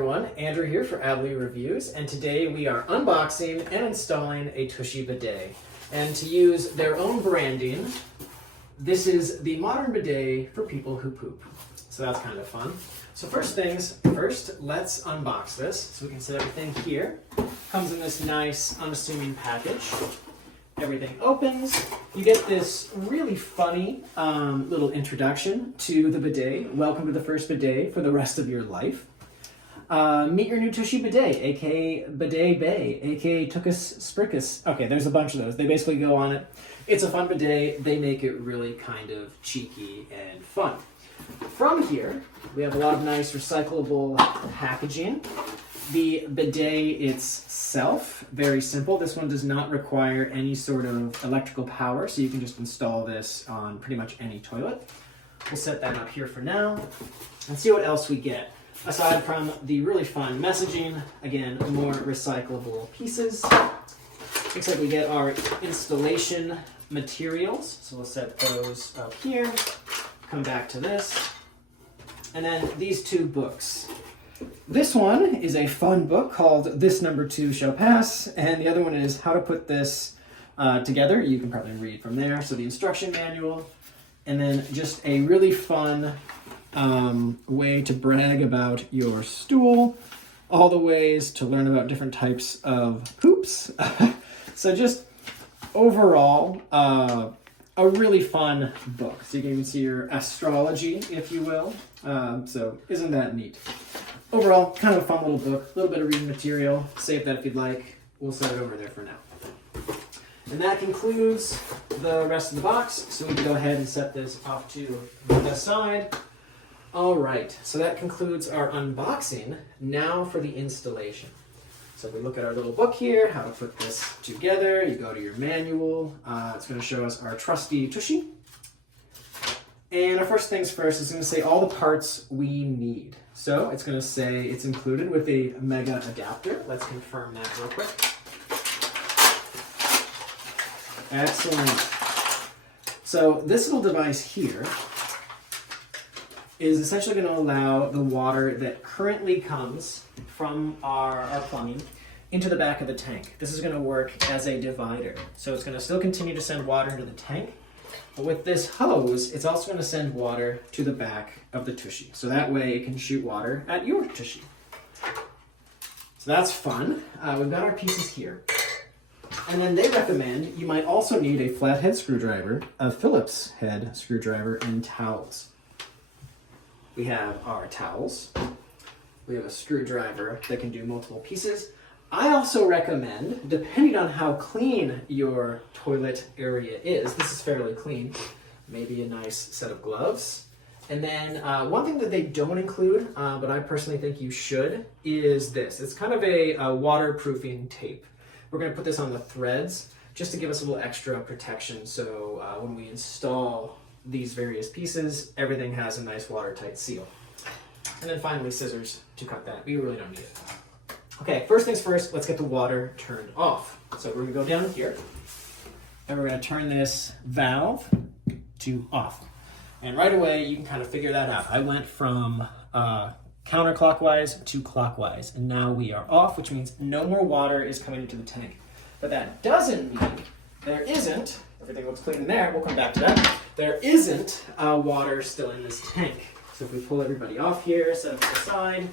everyone, Andrew here for ABELI Reviews, and today we are unboxing and installing a TUSHY bidet. And to use their own branding, this is the modern bidet for people who poop. So that's kind of fun. So first things first, let's unbox this so we can set everything here. Comes in this nice, unassuming package. Everything opens. You get this really funny little introduction to the bidet. Welcome to the first bidet for the rest of your life. Meet your new TUSHY bidet, aka Bidet Bay, aka Tuchus Sprickus. Okay, there's a bunch of those. They basically go on it. It's a fun bidet. They make it really kind of cheeky and fun. From here, we have a lot of nice recyclable packaging. The bidet itself, very simple. This one does not require any sort of electrical power, so you can just install this on pretty much any toilet. We'll set that up here for now and see what else we get. Aside from the really fun messaging, again, more recyclable pieces. Looks like we get our installation materials, so we'll set those up here. Come back to this. And then these two books. This one is a fun book called This Number 2 Shall Pass, and the other one is How to Put This Together. You can probably read from there. So the instruction manual, and then just a really fun way to brag about your stool, all the ways to learn about different types of poops. So just overall, a really fun book. So you can even see your astrology, if you will. So isn't that neat? Overall, kind of a fun little book, a little bit of reading material. Save that if you'd like. We'll set it over there for now. And that concludes the rest of the box. So we can go ahead and set this off to the side. All right, so that concludes our unboxing. Now for the installation. So if we look at our little book here, how to put this together, you go to your manual. It's going to show us our trusty TUSHY. And our first things first is going to say all the parts we need. So it's going to say it's included with a mega adapter. Let's confirm that real quick. Excellent. So this little device here is essentially going to allow the water that currently comes from our plumbing into the back of the tank. This is going to work as a divider. So it's going to still continue to send water into the tank, but with this hose, it's also going to send water to the back of the TUSHY. So that way it can shoot water at your TUSHY. So that's fun. We've got our pieces here. And then they recommend you might also need a flathead screwdriver, a Phillips head screwdriver, and towels. We have our towels. We have a screwdriver that can do multiple pieces. I also recommend, depending on how clean your toilet area is, this is fairly clean, maybe a nice set of gloves. And then one thing that they don't include, but I personally think you should, is this. It's kind of a waterproofing tape. We're going to put this on the threads just to give us a little extra protection, so when we install these various pieces, everything has a nice watertight seal. And then finally scissors to cut that. We really don't need it. Okay, first things first, let's get the water turned off. So we're gonna go down here and we're gonna turn this valve to off. And right away, you can kind of figure that out. I went from counterclockwise to clockwise, and now we are off, which means no more water is coming into the tank. But that doesn't mean there isn't, everything looks clean in there, we'll come back to that. There isn't water still in this tank. So if we pull everybody off here, set it to the side,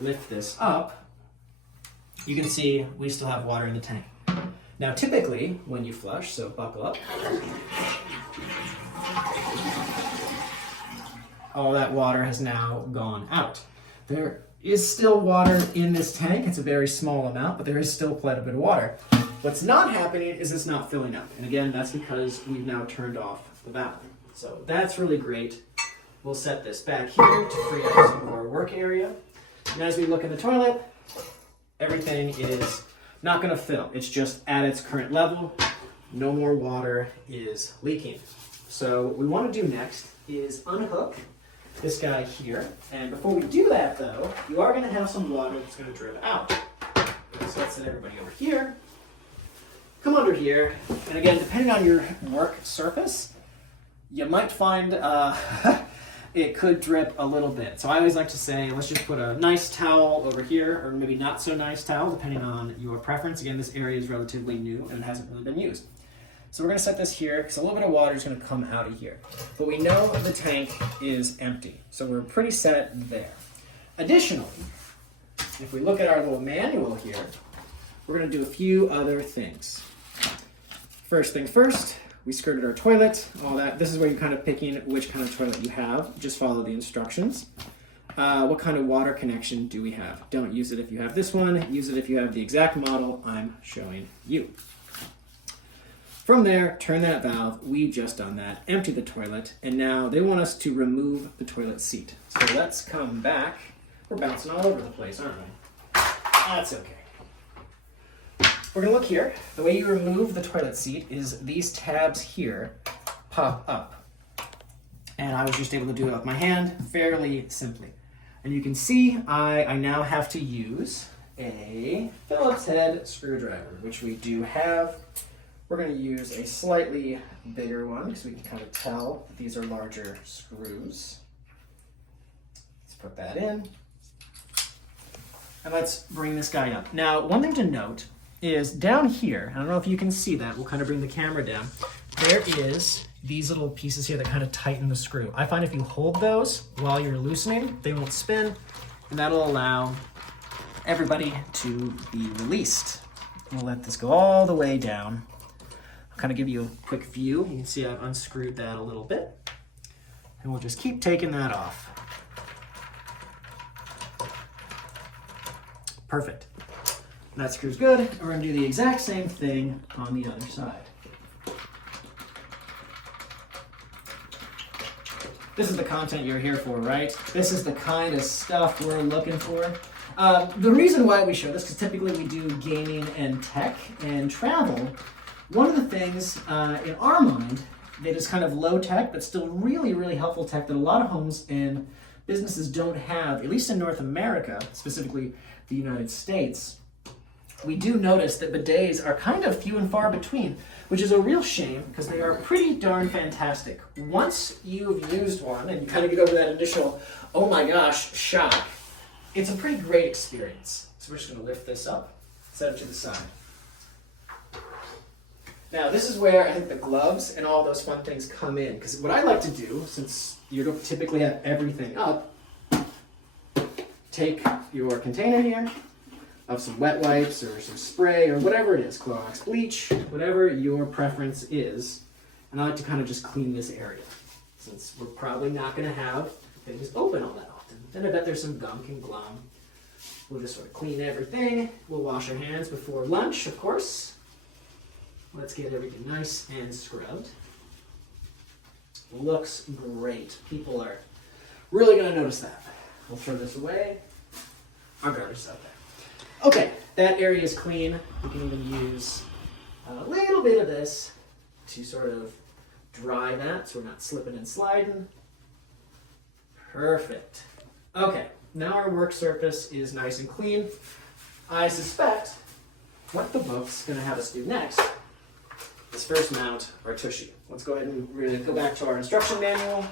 lift this up, you can see we still have water in the tank. Now typically, when you flush, so buckle up, all that water has now gone out. There is still water in this tank. It's a very small amount, but there is still quite a bit of water. What's not happening is it's not filling up. And again, that's because we've now turned off the valve. So that's really great. We'll set this back here to free up some more work area. And as we look in the toilet, everything is not going to fill. It's just at its current level. No more water is leaking. So what we want to do next is unhook this guy here. And before we do that though, you are going to have some water that's going to drip out. So let's set everybody over here. Come under here. And again, depending on your work surface, you might find it could drip a little bit. So I always like to say, let's just put a nice towel over here, or maybe not so nice towel, depending on your preference. Again, this area is relatively new and it hasn't really been used. So we're gonna set this here, because a little bit of water is gonna come out of here. But we know the tank is empty, so we're pretty set there. Additionally, if we look at our little manual here, we're gonna do a few other things. First things first, we skirted our toilet, all that. This is where you're kind of picking which kind of toilet you have. Just follow the instructions. What kind of water connection do we have? Don't use it if you have this one. Use it if you have the exact model I'm showing you. From there, turn that valve. We've just done that. Empty the toilet. And now they want us to remove the toilet seat. So let's come back. We're bouncing all over the place, aren't we? That's okay. We're gonna look here. The way you remove the toilet seat is these tabs here pop up. And I was just able to do it with my hand fairly simply. And you can see I now have to use a Phillips head screwdriver, which we do have. We're gonna use a slightly bigger one because we can kind of tell that these are larger screws. Let's put that in. And let's bring this guy up. Now, one thing to note is down here, I don't know if you can see that, we'll kind of bring the camera down. There is these little pieces here that kind of tighten the screw. I find if you hold those while you're loosening, they won't spin, and that'll allow everybody to be released. We'll let this go all the way down. I'll kind of give you a quick view. You can see I've unscrewed that a little bit, and we'll just keep taking that off. Perfect. That screw's good. We're gonna do the exact same thing on the other side. This is the content you're here for, right? This is the kind of stuff we're looking for. The reason why we show this, because typically we do gaming and tech and travel, one of the things in our mind that is kind of low tech, but still really, really helpful tech that a lot of homes and businesses don't have, at least in North America, specifically the United States, we do notice that bidets are kind of few and far between, which is a real shame because they are pretty darn fantastic. Once you've used one and you kind of get over that initial, oh my gosh, shock, it's a pretty great experience. So we're just going to lift this up, set it to the side. Now this is where I think the gloves and all those fun things come in, because what I like to do, since you don't typically have everything up, take your container here of some wet wipes or some spray or whatever it is, Clorox bleach, whatever your preference is. And I like to kind of just clean this area, since we're probably not going to have things open all that often. Then I bet there's some gunk and glum. We'll just sort of clean everything. We'll wash our hands before lunch, of course. Let's get everything nice and scrubbed. Looks great. People are really going to notice that. We'll throw this away. Our garbage is out there. Okay, that area is clean. We can even use a little bit of this to sort of dry that so we're not slipping and sliding. Perfect. Okay, now our work surface is nice and clean. I suspect what the book's going to have us do next is first mount our tushy. Let's go ahead and really go back to our instruction manual.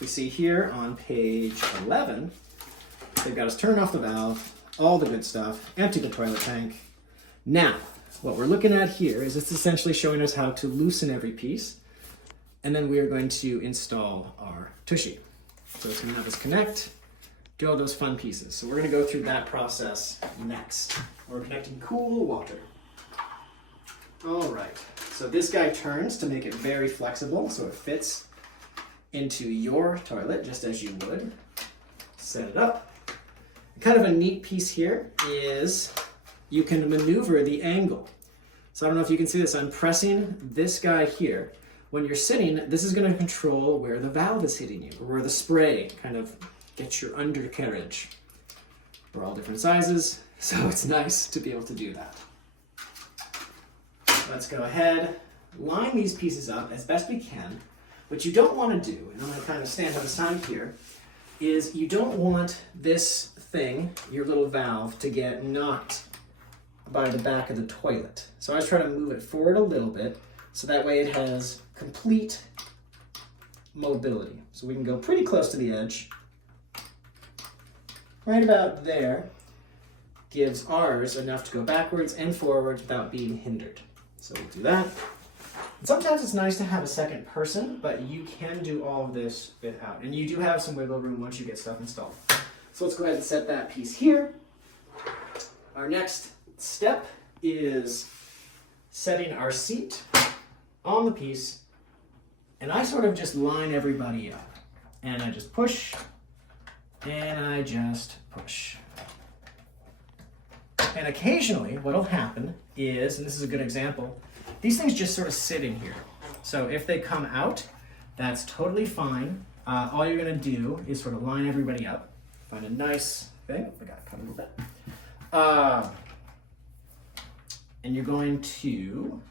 We see here on page 11, they've got us turn off the valve, all the good stuff, empty the toilet tank. Now, what we're looking at here is it's essentially showing us how to loosen every piece, and then we are going to install our tushy. So it's going to have us connect, do all those fun pieces. So we're going to go through that process next. We're connecting cool water. All right, so this guy turns to make it very flexible so it fits into your toilet just as you would. Set it up. Kind of a neat piece here is you can maneuver the angle. So I don't know if you can see this. I'm pressing this guy here. When you're sitting, this is going to control where the valve is hitting you, or where the spray kind of gets your undercarriage. We're all different sizes, so it's nice to be able to do that. Let's go ahead, line these pieces up as best we can. What you don't want to do, and I'm going to kind of stand on the side here, is you don't want this thing, your little valve, to get knocked by the back of the toilet. So I was trying to move it forward a little bit so that way it has complete mobility. So we can go pretty close to the edge. Right about there gives ours enough to go backwards and forwards without being hindered. So we'll do that. Sometimes it's nice to have a second person, but you can do all of this without. And you do have some wiggle room once you get stuff installed. So let's go ahead and set that piece here. Our next step is setting our seat on the piece. And I sort of just line everybody up. And I just push, and I just push. And occasionally what'll happen is, and this is a good example, these things just sort of sit in here. So if they come out, that's totally fine. All you're gonna do is sort of line everybody up. Find a nice thing. I got cut a little bit. And you're going to,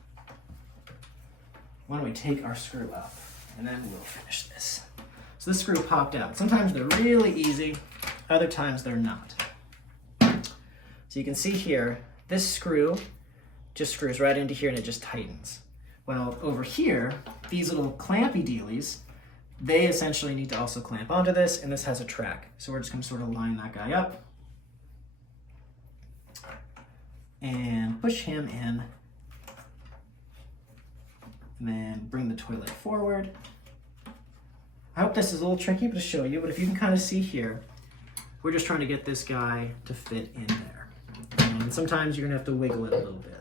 why don't we take our screw up and then we'll finish this. So this screw popped out. Sometimes they're really easy, other times they're not. So you can see here, this screw just screws right into here and it just tightens. Well, over here, these little clampy dealies, they essentially need to also clamp onto this, and this has a track. So we're just gonna sort of line that guy up and push him in, and then bring the toilet forward. I hope this is a little tricky to show you, but if you can kind of see here, we're just trying to get this guy to fit in there. And sometimes you're gonna have to wiggle it a little bit.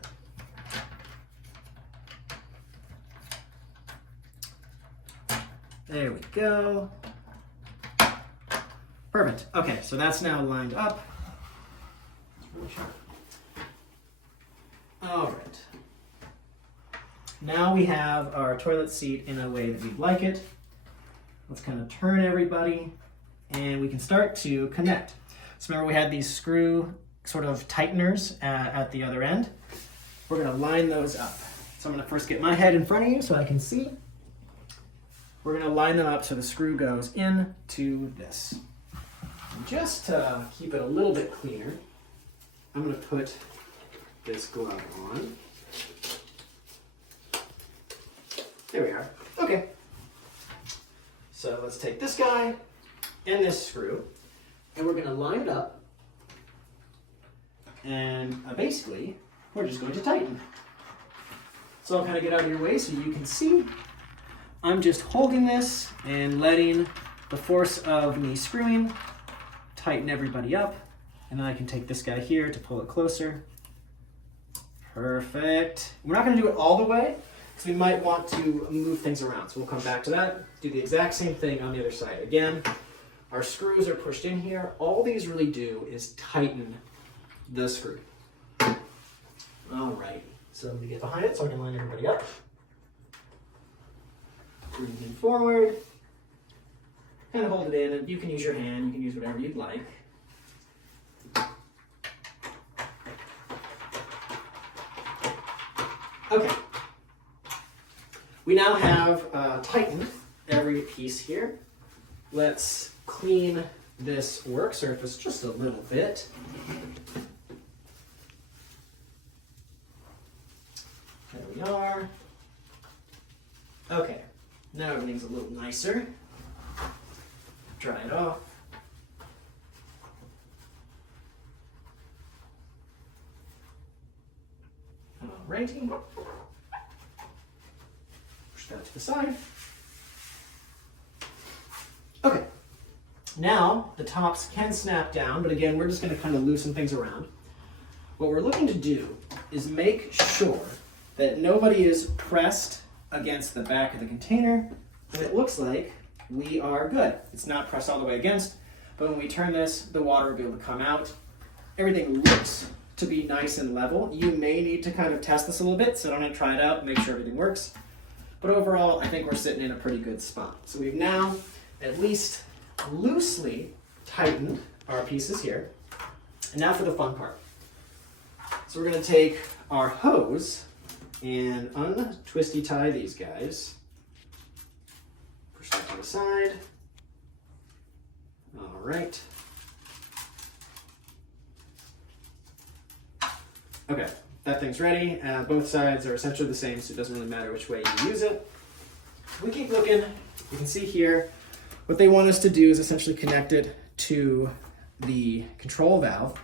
There we go. Perfect. Okay, so that's now lined up. All right. Now we have our toilet seat in a way that we'd like it. Let's kind of turn everybody, and we can start to connect. So remember we had these screw sort of tighteners at the other end. We're gonna line those up. So I'm gonna first get my head in front of you so I can see. We're gonna line them up so the screw goes into this. And just to keep it a little bit cleaner, I'm gonna put this glove on. There we are. Okay. So let's take this guy and this screw, and we're gonna line it up, and basically, we're just going to tighten. So I'll kind of get out of your way so you can see. I'm just holding this and letting the force of me screwing tighten everybody up, and then I can take this guy here to pull it closer. Perfect. We're not gonna do it all the way, because we might want to move things around. So we'll come back to that. Do the exact same thing on the other side. Again, our screws are pushed in here. All these really do is tighten the screw. All right, so let me get behind it so I can line everybody up. Breathing forward. Kind of hold it in, and you can use your hand, you can use whatever you'd like. Okay. We now have tightened every piece here. Let's clean this work surface just a little bit. There we are. Okay, now everything's a little nicer. Dry it off. Alrighty. Push that to the side. Okay. Now the tops can snap down, but again, we're just going to kind of loosen things around. What we're looking to do is make sure that nobody is pressed against the back of the container, and it looks like we are good. It's not pressed all the way against, but when we turn this, the water will be able to come out. Everything looks to be nice and level. You may need to kind of test this a little bit, so I'm going to try it out and make sure everything works. But overall, I think we're sitting in a pretty good spot. So we've now at least loosely tightened our pieces here. And now for the fun part. So we're going to take our hose and untwisty tie these guys. Push that to the side. All right. Okay, that thing's ready. Both sides are essentially the same, so it doesn't really matter which way you use it. We keep looking You can see here, what they want us to do is essentially connect it to the control valve,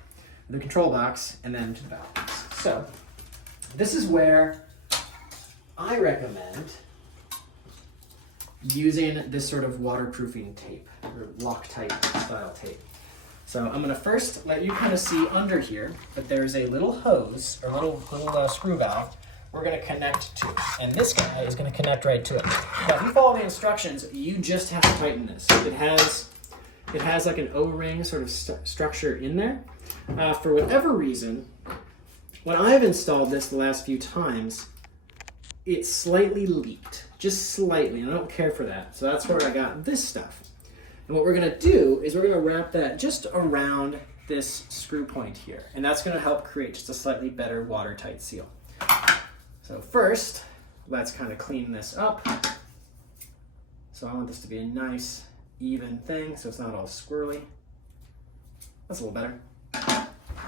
the control box, and then to the valve box. So this is where I recommend using this sort of waterproofing tape, or Loctite style tape. So I'm going to first let you kind of see under here that there's a little hose, or little screw valve we're going to connect to. And this guy is going to connect right to it. Now, if you follow the instructions, you just have to tighten this. It has like an O-ring sort of structure in there. For whatever reason, when I've installed this the last few times, it slightly leaked, just slightly, and I don't care for that. So that's where I got this stuff. And what we're going to do is we're going to wrap that just around this screw point here, and that's going to help create just a slightly better watertight seal. So first, let's kind of clean this up. So I want this to be a nice, even thing, so it's not all squirrely. That's a little better.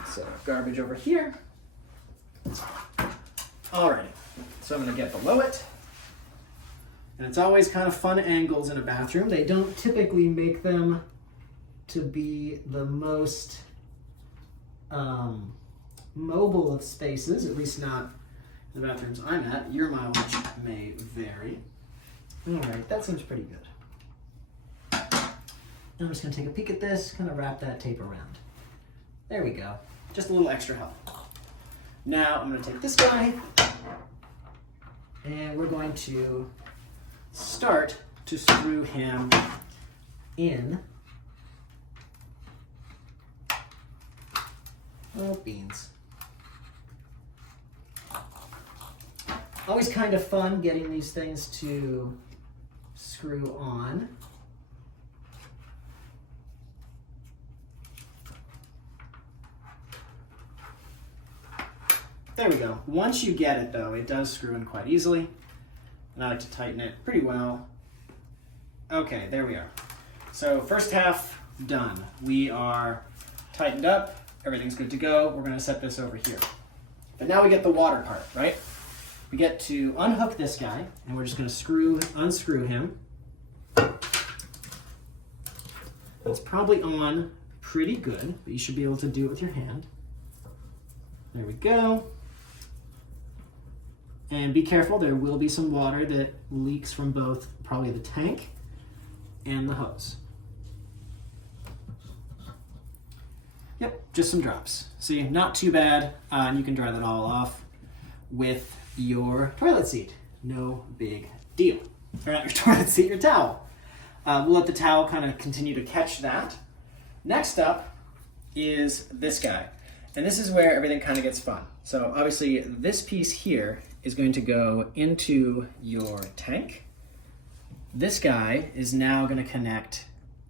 So garbage over here. Alrighty, so I'm going to get below it. And it's always kind of fun angles in a bathroom. They don't typically make them to be the most mobile of spaces, at least not the bathrooms I'm at. Your mileage may vary. All right, that seems pretty good. I'm just gonna take a peek at this, kind of wrap that tape around. There we go, just a little extra help. Now I'm gonna take this guy, and we're going to start to screw him in. Oh, beans. Always kind of fun getting these things to screw on. There we go. Once you get it though, it does screw in quite easily. And I like to tighten it pretty well. Okay, there we are. So first half done. We are tightened up, everything's good to go. We're gonna set this over here. But now we get the water part, right? We get to unhook this guy, and we're just gonna unscrew him. It's probably on pretty good, but you should be able to do it with your hand. There we go. And be careful, there will be some water that leaks from both probably the tank and the hose. Yep, just some drops. See, not too bad, and you can dry that all off with your toilet seat. No big deal. Or not your toilet seat, your towel. We'll let the towel kind of continue to catch that. Next up is this guy. And this is where everything kind of gets fun. So obviously this piece here is going to go into your tank. This guy is now going to connect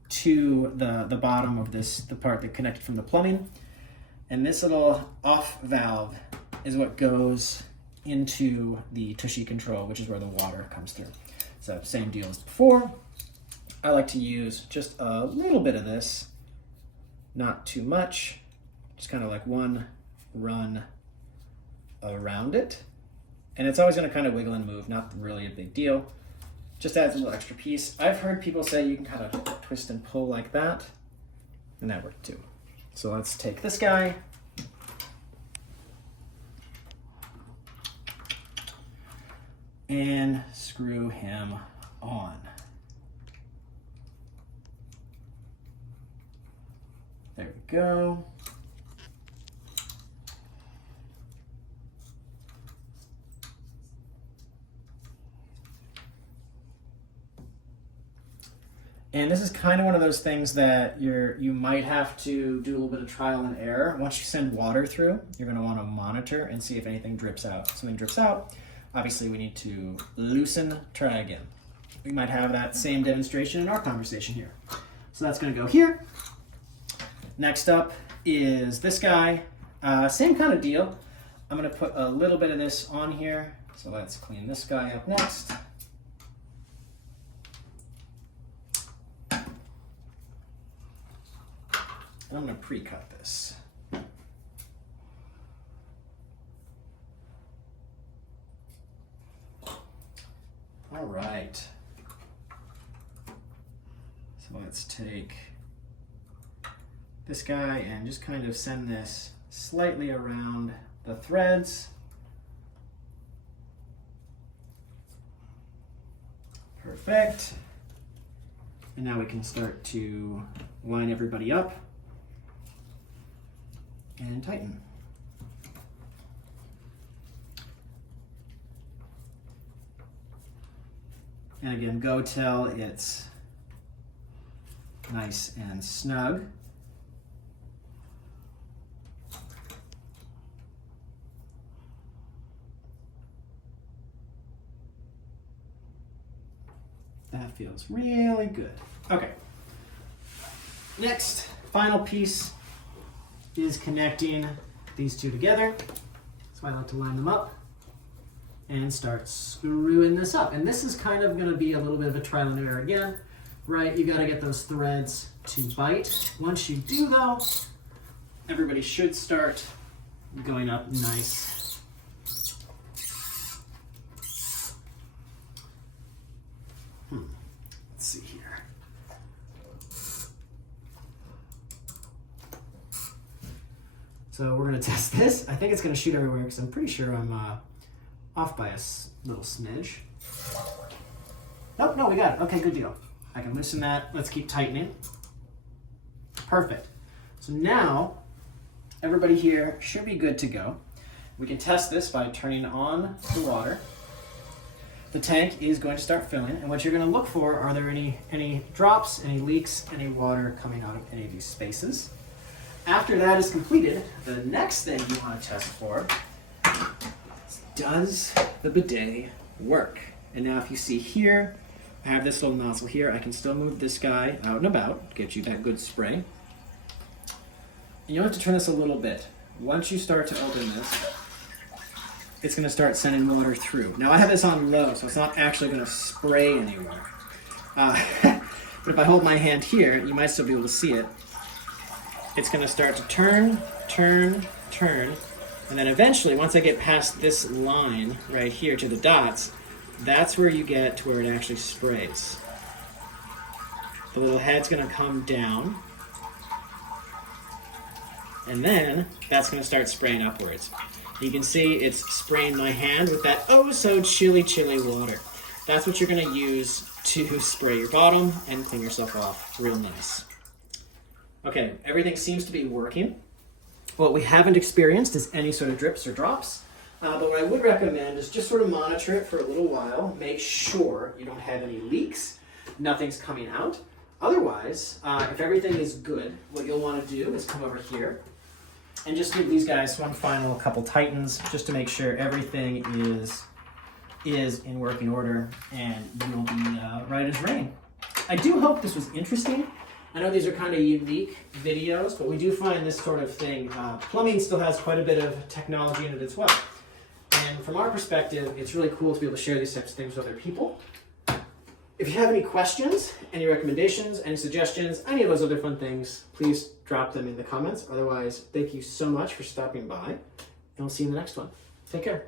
to the bottom of this, the part that connected from the plumbing. And this little off valve is what goes into the Tushy control, which is where the water comes through. So same deal as before. I like to use just a little bit of this, not too much, just kind of like one run around it. And it's always going to kind of wiggle and move, not really a big deal. Just adds a little extra piece. I've heard people say you can kind of twist and pull like that, and that worked too. So let's take this guy. And screw him on. There we go. And this is kind of one of those things that you might have to do a little bit of trial and error. Once you send water through, you're going to want to monitor and see if anything drips out. If something drips out, obviously we need to loosen, try again. We might have that same demonstration in our conversation here. So that's going to go here. Next up is this guy. Same kind of deal. I'm going to put a little bit of this on here. So let's clean this guy up next. I'm going to pre-cut this. All right. let's take this guy and just kind of send this slightly around the threads. Perfect. And now we can start to line everybody up and tighten. And again, go till it's nice and snug. That feels really good. Okay. Next, final piece is connecting these two together. So I like to line them up and start screwing this up. And this is kind of going to be a little bit of a trial and error again, right? You got to get those threads to bite. Once you do though, everybody should start going up nice. Let's see here. So we're going to test this. I think it's going to shoot everywhere because I'm pretty sure I'm off by a little smidge. Nope, no, we got it. Okay, good deal. I can loosen that. Let's keep tightening. Perfect. So now everybody here should be good to go. We can test this by turning on the water. The tank is going to start filling, and what you're going to look for, are there any drops, any leaks, any water coming out of any of these spaces. After that is completed, the next thing you want to test for is, does the bidet work? And now if you see here, I have this little nozzle here. I can still move this guy out and about, get you that good spray. And you'll have to turn this a little bit. Once you start to open this, it's going to start sending water through. Now I have this on low, so it's not actually going to spray anywhere. But if I hold my hand here, you might still be able to see it. It's going to start to turn, turn, turn, and then eventually, once I get past this line right here to the dots, that's where you get to where it actually sprays. The little head's going to come down, and then that's going to start spraying upwards. You can see it's spraying my hand with that oh so chilly, chilly water. That's what you're going to use to spray your bottom and clean yourself off real nice. Okay, everything seems to be working. What we haven't experienced is any sort of drips or drops. But what I would recommend is just sort of monitor it for a little while. Make sure you don't have any leaks. Nothing's coming out. Otherwise, if everything is good, what you'll want to do is come over here and just give these guys one final couple tightens just to make sure everything is in working order, and you'll be right as rain. I do hope this was interesting. I know these are kind of unique videos, but we do find this sort of thing. Plumbing still has quite a bit of technology in it as well. And from our perspective, it's really cool to be able to share these types of things with other people. If you have any questions, any recommendations, any suggestions, any of those other fun things, please drop them in the comments. Otherwise, thank you so much for stopping by, and we'll see you in the next one. Take care.